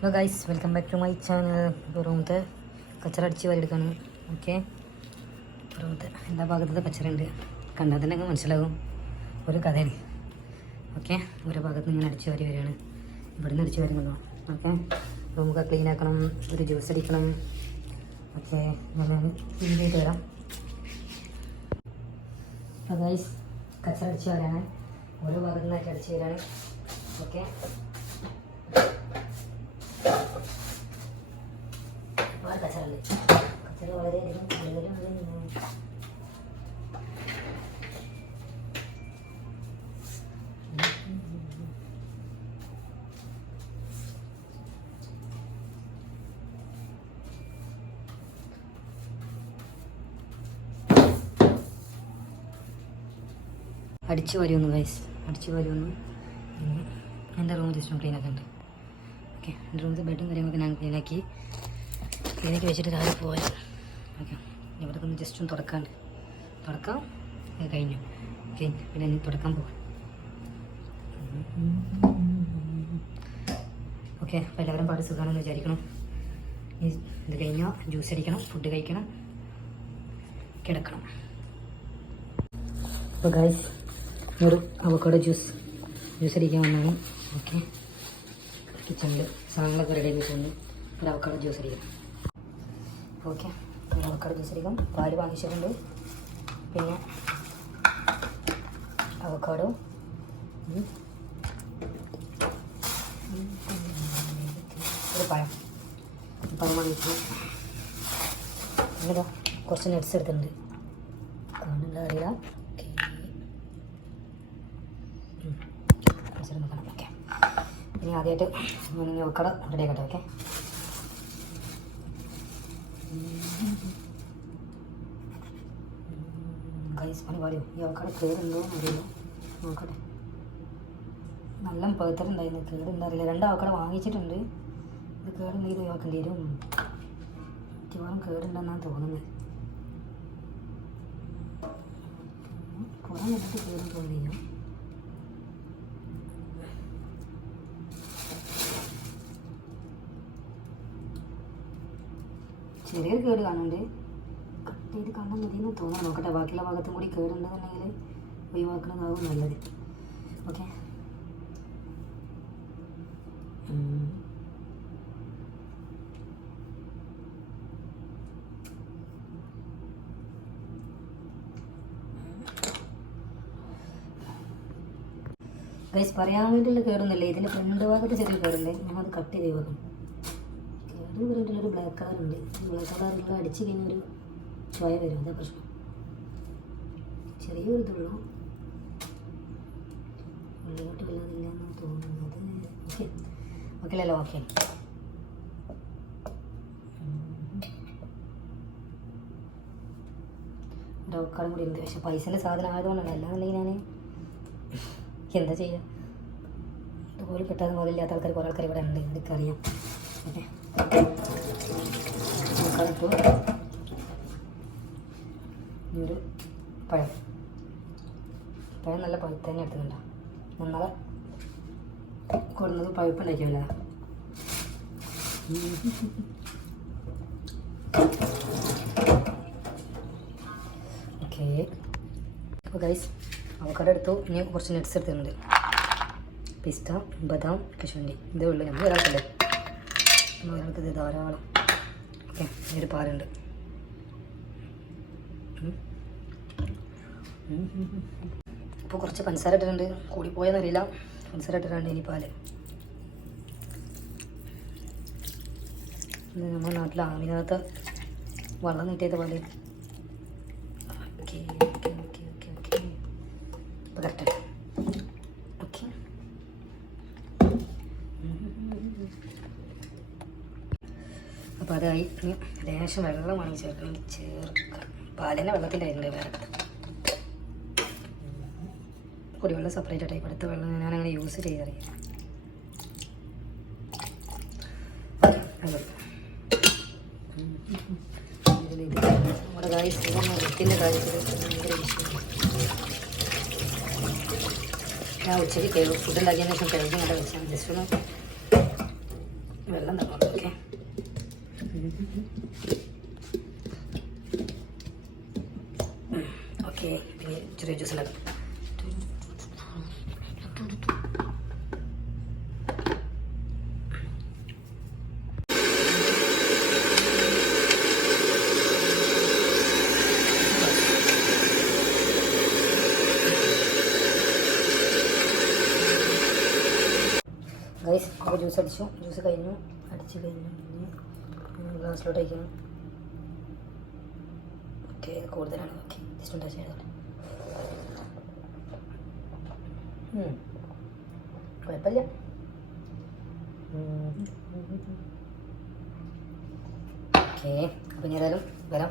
Hello guys welcome back to my channel റൂമത്തെ കച്ചറ അടിച്ച് വരെടുക്കാണ് okay റൂമത്തെ എല്ലാ ഭാഗത്തത്തെ കച്ചറ ഉണ്ട് കണ്ടാൽ തന്നെ മനസ്സിലാകും ഒരു കഥയാണ്. ഓക്കെ ഓരോ ഭാഗത്ത് നിന്ന് അടിച്ച് വരി വരികയാണ്. ഇവിടെ നിന്ന് അടിച്ച് വരുന്നുണ്ടോ ഓക്കെ റൂമൊക്കെ ക്ലീൻ ആക്കണം. ഒരു ജ്യൂസ് അടിക്കണം. ഓക്കെ ഞാൻ ക്ലീൻ ചെയ്ത് വരാം. അപ്പോൾ ഗൈസ് കച്ചറ അടിച്ച് വരാണ്. ഓരോ ഭാഗത്തു നിന്നായിട്ട് അടിച്ച് വരാണ് ഓക്കെ കച്ചറുണ്ട് കച്ചറ വളരെയധികം കൂടുതലും അടിച്ചു വരുമെന്ന് ഗൈസ് അടിച്ചു വരുമെന്ന് എന്റെ റൂം ജസ്റ്റ് ക്ലീൻ ആക്കുന്നുണ്ട് ഓക്കെ എന്റെ റൂമിൽ ബെഡും കാര്യങ്ങളൊക്കെ ഞാൻ ക്ലീനാക്കി ക്ലീനാക്കി വെച്ചിട്ട് രാവിലെ പോയാൽ ഓക്കെ. ഇവിടെ ഒന്ന് ജസ്റ്റ് ഒന്ന് തുടക്കാണ്ട് തുടക്കാം അത് കഴിഞ്ഞു. ഓക്കെ. പിന്നെ ഇനി തുടക്കാൻ പോകാം ഓക്കെ. അപ്പോൾ എല്ലാവരും പാട് സുഖമാണെന്ന് വിചാരിക്കണം. ഇത് കഴിഞ്ഞാൽ ജ്യൂസ് അടിക്കണം. ഫുഡ് കഴിക്കണം. കിടക്കണം. അപ്പോൾ ഗൈസ് ഒരു അവക്കോട് ജ്യൂസ് ജ്യൂസ് അടിക്കാൻ വന്നാണ് ഓക്കെ. കിച്ചണിൽ സാധനങ്ങളൊക്കെ റെഡി ആക്കി വെച്ചിട്ടുണ്ട്. ഒരു അവക്കോട് ജ്യൂസ് അടിക്കാം ഓക്കെ. ജ്യൂസ് അടിക്കാം പാൽ വാങ്ങിച്ചിട്ടുണ്ട്. പിന്നെ അവക്കാടോ. ഒരു പഴം. പഴം വാങ്ങിച്ചു. എന്നിട്ടാ കുറച്ച് നട്ട്സ് എടുത്തിട്ടുണ്ട്. അറിയില്ല. ഓക്കെ. ഇനി ആദ്യമായിട്ട് ഞാൻ അവക്കട റെഡി ആക്കട്ടെ ഓക്കെ. ഗൈസ് പരിപാടിയോ അവക്കട കേടുണ്ടോ അറിയില്ല നോക്കട്ടെ. നല്ല പഴുത്തറുണ്ടായിരുന്നു കേടുണ്ടോ അറിയില്ല. രണ്ട് അവക്കട വാങ്ങിച്ചിട്ടുണ്ട്. ഇത് കേടുണ്ടെങ്കിൽ ഒഴിവാക്കേണ്ടി വരും? മിക്കവാറും കേടുണ്ടെന്നാണ് തോന്നുന്നത് കുറേ നേരത്തെ കേടും തോന്നിയോ ചെറിയൊരു കേട് കാണുന്നുണ്ട്. കട്ട് ചെയ്ത് കാണാൻ എന്ന് തോന്നാൻ നോക്കട്ടെ ബാക്കിയുള്ള ഭാഗത്തും കൂടി കേടുണ്ടെന്നുണ്ടെങ്കിൽ ഒഴിവാക്കുന്നതാവും നല്ലത്. ഓക്കെ? പറയാൻ വേണ്ടിയുള്ള കേടൊന്നുമില്ല. ഇതിന്റെ ഫ്രണ്ട് ഭാഗത്ത് ചെറിയ കേടുണ്ട്. ഞാനത് കട്ട് ചെയ്ത് വെക്കും കേട് ഒരു ബ്ലാക്ക് കളർ ഉണ്ട് ബ്ലാക്ക് നിങ്ങൾ അടിച്ച് കഴിഞ്ഞാൽ ഒരു ചോയ വരും. അതാ പ്രശ്നം. ചെറിയൊരു ഇതുള്ളൂ ഉള്ളിലോട്ട് വല്ലാതില്ല എന്നാണ് തോന്നുന്നത്. ഓക്കെ ഓക്കെ അല്ലല്ലോ ഓക്കെ ഡൗക്കാളും കൂടി ഉണ്ട്. പക്ഷെ പൈസയിലെ സാധനം ആയതുകൊണ്ടാണ് അല്ലാന്നുണ്ടെങ്കിൽ ഞാൻ എന്താ ചെയ്യുക ഇതുപോലെ പെട്ടെന്ന് മുതലില്ലാത്ത ആൾക്കാർ കുറേ ആൾക്കാർ ഇവിടെ ഉണ്ട്. ഇതൊക്കെ ഒരു പഴം പഴം നല്ല പഴുത്ത് തന്നെ എടുക്കുന്നുണ്ടോ നമ്മളെ കൊടുന്നത് പഴുപ്പുണ്ടാക്കിയല്ല ഓക്കെ അപ്പോൾ ഗൈസ് അവക്കാട് എടുത്തു ഇനി കുറച്ച് നട്ട്സ് എടുത്തിട്ടുണ്ട് പിസ്ത ബദാം കശുവണ്ടി ഇതേ ഉള്ളൂ നമ്മൾ ഒരാൾക്കല്ലേ ഇത് ധാരാളം. ഓക്കെ ഒരു പാലുണ്ട്. ഇപ്പോൾ കുറച്ച് പഞ്ചസാര ഇട്ടിട്ടുണ്ട്. കൂടിപ്പോയെന്നറിയില്ല പഞ്ചസാര ഇട്ടിട്ടുണ്ട് ഇനി പാൽ. നമ്മുടെ നാട്ടിൽ ആമിനകത്ത് വെള്ളം നീട്ടിയത് പോലെ. ഓക്കെ ഓക്കെ ഓക്കെ ഇപ്പോൾ കറക്റ്റ് ഓക്കെ അപ്പോൾ അതായി ഇനി ലേശം വെള്ളമാണ് ചേർക്കണം. ചേർക്കാം. പാലിന്റെ അതിന്റെ വേറെ. കുടിവെള്ളം സെപ്പറേറ്റ് ആയിട്ട് ഇവിടുത്തെ വെള്ളം ഞാൻ അങ്ങനെ യൂസ് ചെയ്യാറില്ല ഞാൻ ഉച്ചയ്ക്ക് ഫുഡ് ഉണ്ടാക്കിയതിന് ശേഷം കണ്ട വെച്ചാൽ ജസ്റ്റ് ഒന്ന് വെള്ളം തന്നെ ഓക്കെ ഓക്കെ പിന്നെ ചെറിയ ജ്യൂസ് ഉണ്ടാക്കാം ഗൈസ് അപ്പോൾ ജ്യൂസ് അടിച്ചു. ജ്യൂസ് കഴിഞ്ഞു. അടിച്ചു കഴിഞ്ഞു. ഇനി ഗ്ലാസ്സിലോട്ട് വയ്ക്കണം ഓക്കെ കൂടുതലാണ് ഓക്കെ ജസ്റ്റ് ഒന്ന് ടച്ച് ചെയ്തോട്ടെ. കുഴപ്പമില്ല. ഓക്കെ. അപ്പം ഞാൻ ഏതായാലും വരാം.